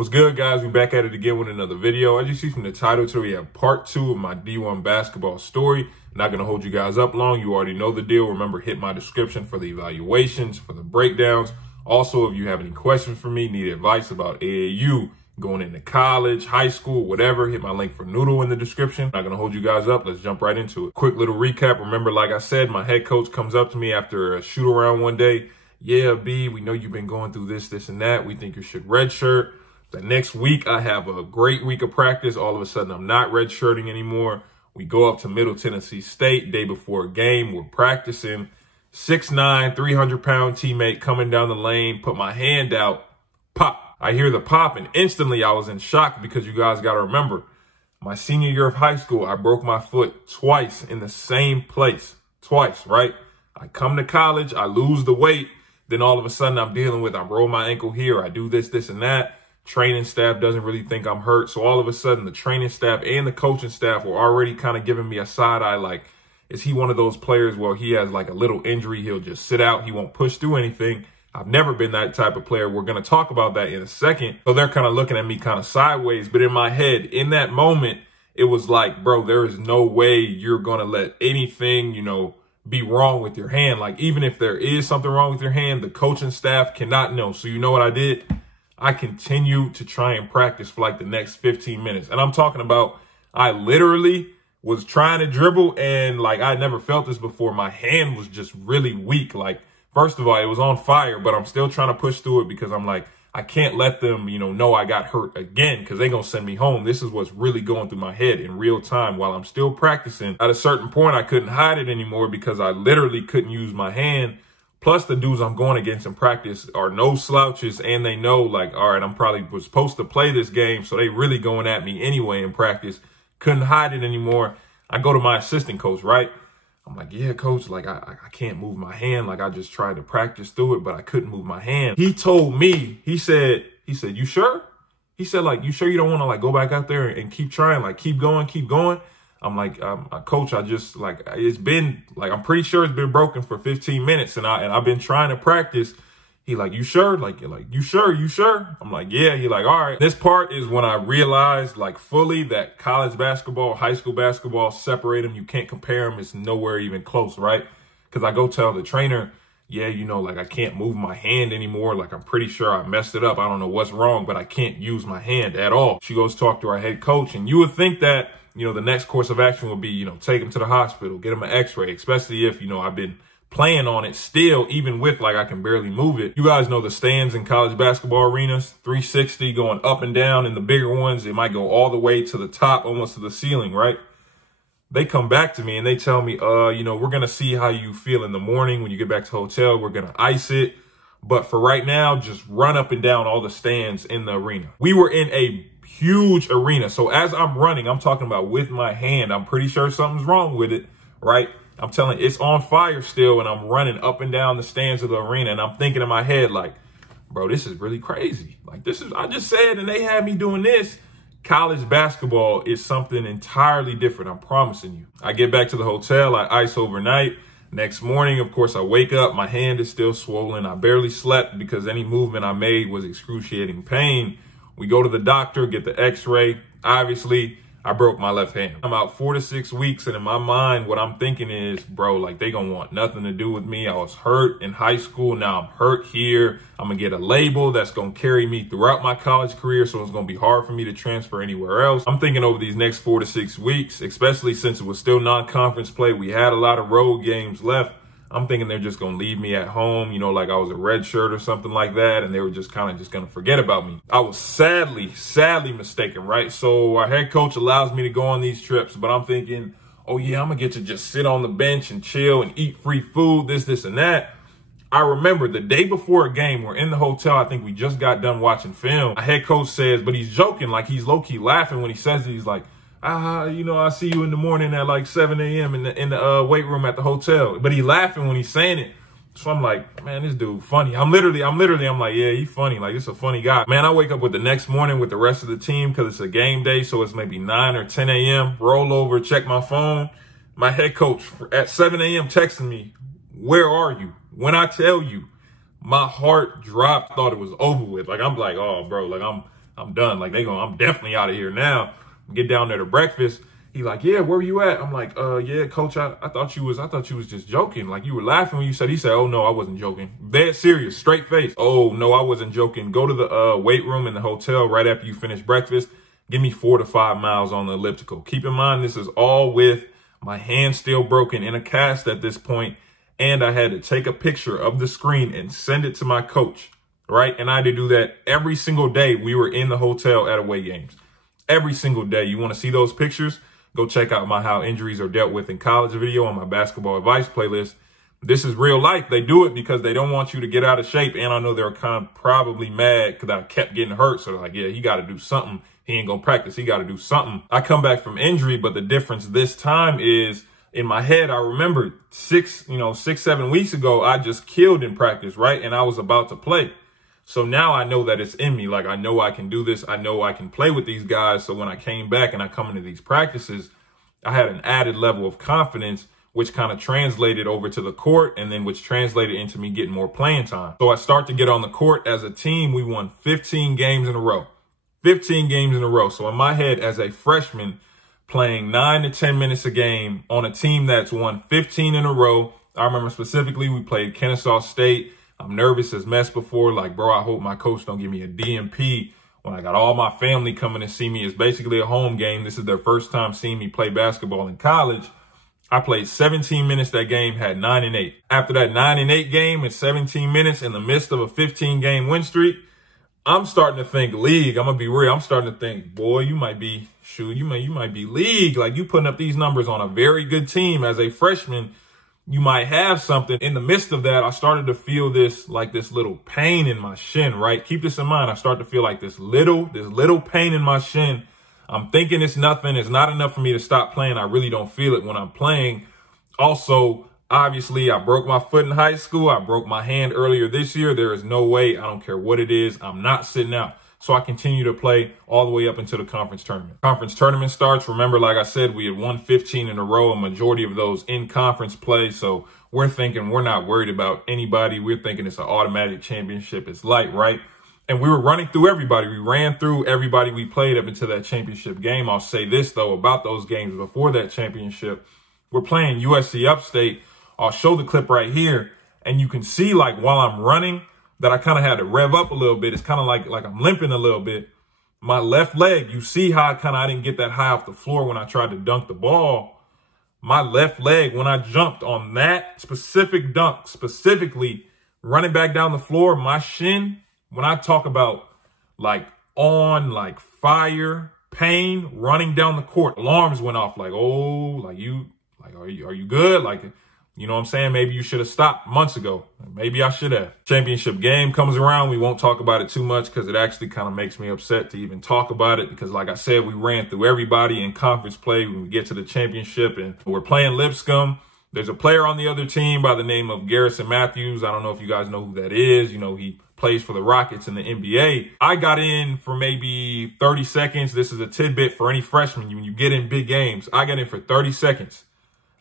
What's good, guys? We're back at it again with another video. As you see from the title today, we have part 2 of my D1 basketball story. I'm not going to hold you guys up long. You already know the deal. Remember, hit my description for the evaluations, for the breakdowns. Also, if you have any questions for me, need advice about AAU, going into college, high school, whatever, hit my link for Noodle in the description. I'm not going to hold you guys up. Let's jump right into it. Quick little recap. Remember, like I said, my head coach comes up to me after a shoot around one day. Yeah, B, we know you've been going through this, and that. We think you should redshirt. The next week, I have a great week of practice. All of a sudden, I'm not redshirting anymore. We go up to Middle Tennessee State, day before a game. We're practicing. 6'9", 300-pound teammate coming down the lane, put my hand out, pop. I hear the pop, and instantly I was in shock because you guys got to remember, my senior year of high school, I broke my foot twice in the same place. Twice, right? I come to college, I lose the weight. Then all of a sudden, I'm dealing with, I roll my ankle here, I do this, and that. Training staff doesn't really think I'm hurt. So all of a sudden, the training staff and the coaching staff were already kind of giving me a side eye. Like, is he one of those players where he has like a little injury? He'll just sit out. He won't push through anything. I've never been that type of player. We're going to talk about that in a second. So they're kind of looking at me kind of sideways. But in my head, in that moment, it was like, bro, there is no way you're going to let anything, be wrong with your hand. Like, even if there is something wrong with your hand, the coaching staff cannot know. So you know what I did? I continued to try and practice for like the next 15 minutes. And I'm talking about, I literally was trying to dribble and like, I never felt this before. My hand was just really weak. Like, first of all, it was on fire, but I'm still trying to push through it because I'm like, I can't let them, know I got hurt again because they're going to send me home. This is what's really going through my head in real time while I'm still practicing. At a certain point, I couldn't hide it anymore because I literally couldn't use my hand. Plus, the dudes I'm going against in practice are no slouches, and they know, like, all right, I'm probably was supposed to play this game, so they really going at me anyway in practice. Couldn't hide it anymore. I go to my assistant coach, right? I'm like, yeah, coach, like, I can't move my hand. Like, I just tried to practice through it, but I couldn't move my hand. He told me, he said, you sure? He said, like, you sure you don't want to, like, go back out there and keep trying? Like, keep going, keep going? I'm like, coach, I just like, it's been like, I'm pretty sure it's been broken for 15 minutes and I've been trying to practice. He like, you sure? Like, you're like, you sure? I'm like, yeah. He like, all right. This part is when I realized like fully that college basketball, high school basketball, separate them. You can't compare them. It's nowhere even close, right? Because I go tell the trainer, yeah, like I can't move my hand anymore. Like, I'm pretty sure I messed it up. I don't know what's wrong, but I can't use my hand at all. She goes talk to our head coach, and you would think that, the next course of action would be, take him to the hospital, get him an x-ray, especially if, I've been playing on it still, even with like I can barely move it. You guys know the stands in college basketball arenas, 360 going up and down, and the bigger ones, it might go all the way to the top, almost to the ceiling, right? They come back to me and they tell me, we're going to see how you feel in the morning when you get back to the hotel. We're going to ice it. But for right now, just run up and down all the stands in the arena. We were in a huge arena. So as I'm running, I'm talking about with my hand, I'm pretty sure something's wrong with it, right? I'm telling you, it's on fire still, and I'm running up and down the stands of the arena, and I'm thinking in my head, like, bro, this is really crazy. Like, I just said, and they had me doing this. College basketball is something entirely different, I'm promising you. I get back to the hotel, I ice overnight. Next morning, of course, I wake up, my hand is still swollen. I barely slept because any movement I made was excruciating pain. We go to the doctor, get the x-ray. Obviously, I broke my left hand. I'm out 4 to 6 weeks, and in my mind, what I'm thinking is, bro, like, they gonna want nothing to do with me. I was hurt in high school. Now I'm hurt here. I'm gonna get a label that's gonna carry me throughout my college career, so it's gonna be hard for me to transfer anywhere else. I'm thinking over these next 4 to 6 weeks, especially since it was still non-conference play, we had a lot of road games left. I'm thinking they're just going to leave me at home, like I was a red shirt or something like that. And they were just kind of just going to forget about me. I was sadly mistaken, right? So our head coach allows me to go on these trips, but I'm thinking, oh yeah, I'm going to get to just sit on the bench and chill and eat free food, this and that. I remember the day before a game, we're in the hotel. I think we just got done watching film. Our head coach says, but he's joking, like he's low-key laughing when he says it. He's like, I see you in the morning at like 7 a.m. in the weight room at the hotel. But he laughing when he's saying it. So I'm like, man, this dude funny. I'm like, yeah, he funny. Like, it's a funny guy. Man, I wake up with the next morning with the rest of the team because it's a game day. So it's maybe 9 or 10 a.m. Roll over, check my phone. My head coach at 7 a.m. texting me, where are you? When I tell you, my heart dropped, thought it was over with. Like, I'm like, oh, bro, like I'm I'm done. Like I'm definitely out of here now. Get down there to breakfast. He's like, yeah, where were you at? I'm like, yeah, coach, I thought you was just joking. Like you were laughing when you said, he said, oh no, I wasn't joking. Dead serious, straight face. Oh no, I wasn't joking. Go to the weight room in the hotel right after you finish breakfast. Give me 4 to 5 miles on the elliptical. Keep in mind, this is all with my hand still broken in a cast at this point. And I had to take a picture of the screen and send it to my coach, right? And I had to do that every single day we were in the hotel at away games. Every single day. You want to see those pictures? Go check out my How Injuries Are Dealt With in College video on my basketball advice playlist. This is real life. They do it because they don't want you to get out of shape. And I know they're probably mad because I kept getting hurt. So they're like, yeah, he got to do something. He ain't going to practice. He got to do something. I come back from injury, but the difference this time is in my head, I remember 6-7 weeks ago, I just killed in practice, right? And I was about to play. So now I know that it's in me. Like, I know I can do this. I know I can play with these guys. So when I came back and I come into these practices, I had an added level of confidence, which kind of translated over to the court and then which translated into me getting more playing time. So I start to get on the court. As a team, we won 15 games in a row. 15 games in a row. So in my head, as a freshman, playing 9 to 10 minutes a game on a team that's won 15 in a row. I remember specifically we played Kennesaw State. I'm nervous as mess before. Like, bro, I hope my coach don't give me a DMP when I got all my family coming to see me. It's basically a home game. This is their first time seeing me play basketball in college. I played 17 minutes that game, had 9 and 8. After that 9 and 8 game in 17 minutes in the midst of a 15-game win streak, I'm starting to think league. I'm going to be real. I'm starting to think, boy, you might be league. Like, you putting up these numbers on a very good team as a freshman. You might have something. In the midst of that, I started to feel this little pain in my shin, right? Keep this in mind. I start to feel like this little pain in my shin. I'm thinking it's nothing. It's not enough for me to stop playing. I really don't feel it when I'm playing. Also, obviously, I broke my foot in high school. I broke my hand earlier this year. There is no way, I don't care what it is, I'm not sitting out. So I continue to play all the way up until the conference tournament. Conference tournament starts. Remember, like I said, we had won 15 in a row, a majority of those in conference play. So we're thinking we're not worried about anybody. We're thinking it's an automatic championship. It's light, right? And we were running through everybody. We ran through everybody we played up into that championship game. I'll say this, though, about those games before that championship. We're playing USC Upstate. I'll show the clip right here. And you can see, like, while I'm running, that I kind of had to rev up a little bit. It's kind of like I'm limping a little bit. My left leg, you see how I didn't get that high off the floor when I tried to dunk the ball. My left leg, when I jumped on that specific dunk, specifically running back down the floor, my shin, when I talk about like fire, pain, running down the court, alarms went off like, oh, are you good? Like, you know what I'm saying? Maybe you should have stopped months ago. Maybe I should have. Championship game comes around. We won't talk about it too much because it actually kind of makes me upset to even talk about it because, like I said, we ran through everybody in conference play when we get to the championship and we're playing Lipscomb. There's a player on the other team by the name of Garrison Matthews. I don't know if you guys know who that is. You know, he plays for the Rockets in the NBA. I got in for maybe 30 seconds. This is a tidbit for any freshman. When you get in big games, I got in for 30 seconds.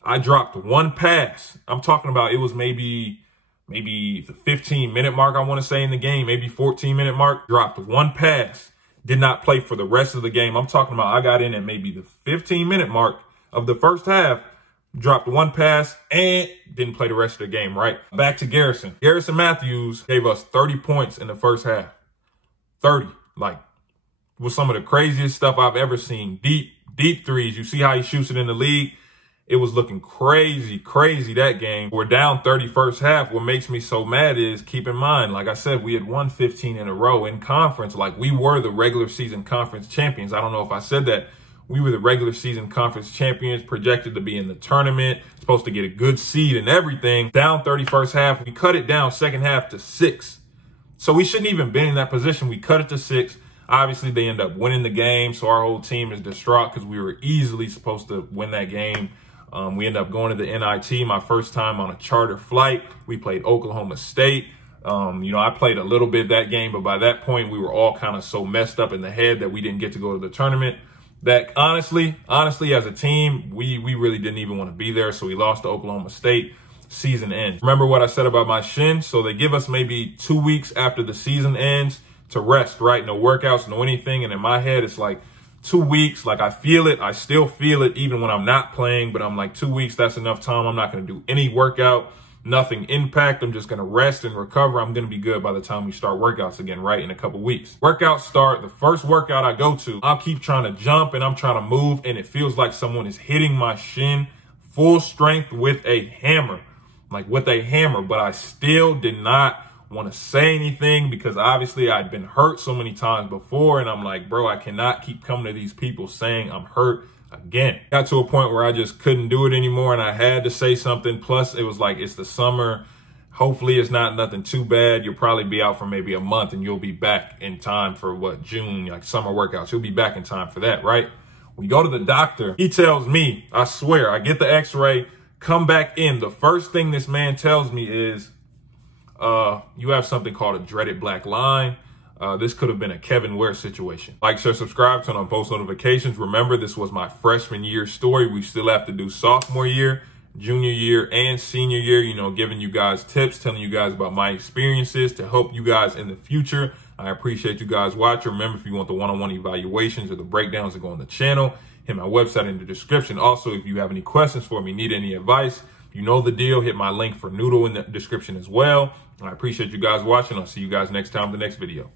I dropped one pass. I'm talking about it was maybe the 15-minute mark, I want to say, in the game, maybe 14-minute mark. Dropped one pass. Did not play for the rest of the game. I'm talking about I got in at maybe the 15-minute mark of the first half. Dropped one pass and didn't play the rest of the game, right? Back to Garrison. Garrison Matthews gave us 30 points in the first half. 30. Like, was some of the craziest stuff I've ever seen. Deep threes. You see how he shoots it in the league? It was looking crazy that game. We're down 30 first half. What makes me so mad is, keep in mind, like I said, we had won 15 in a row in conference. Like, we were the regular season conference champions. I don't know if I said that. We were the regular season conference champions, projected to be in the tournament, supposed to get a good seed and everything. Down 30 first half. We cut it down second half to 6. So we shouldn't even been in that position. We cut it to 6. Obviously, they end up winning the game. So our whole team is distraught because we were easily supposed to win that game. We ended up going to the NIT, my first time on a charter flight. We played Oklahoma State. I played a little bit that game, but by that point, we were all kind of so messed up in the head that we didn't get to go to the tournament. That honestly, as a team, we really didn't even want to be there. So we lost to Oklahoma State. Season ends. Remember what I said about my shin? So they give us maybe 2 weeks after the season ends to rest, right? No workouts, no anything. And in my head, it's like 2 weeks. Like I feel it. I still feel it even when I'm not playing, but I'm like 2 weeks. That's enough time. I'm not going to do any workout, nothing impact. I'm just going to rest and recover. I'm going to be good by the time we start workouts again, right? In a couple weeks. Workouts start. The first workout I go to, I'll keep trying to jump and I'm trying to move. And it feels like someone is hitting my shin full strength with a hammer, but I still did not want to say anything because obviously I'd been hurt so many times before. And I'm like, bro, I cannot keep coming to these people saying I'm hurt again. Got to a point where I just couldn't do it anymore and I had to say something. Plus it was like, it's the summer. Hopefully it's not nothing too bad. You'll probably be out for maybe a month and you'll be back in time for June, like summer workouts. You'll be back in time for that, right? We go to the doctor. He tells me, I swear, I get the x-ray, come back in. The first thing this man tells me is, you have something called a dreaded black line. This could have been a Kevin Ware situation. Like, share, subscribe, turn on post notifications. Remember, this was my freshman year story. We still have to do sophomore year, junior year, and senior year, you know, giving you guys tips, telling you guys about my experiences to help you guys in the future. I appreciate you guys watching. Remember, if you want the one-on-one evaluations or the breakdowns that go on the channel, hit my website in the description. Also, if you have any questions for me, need any advice, you know the deal. Hit my link for Noodle in the description as well. I appreciate you guys watching. I'll see you guys next time, the next video.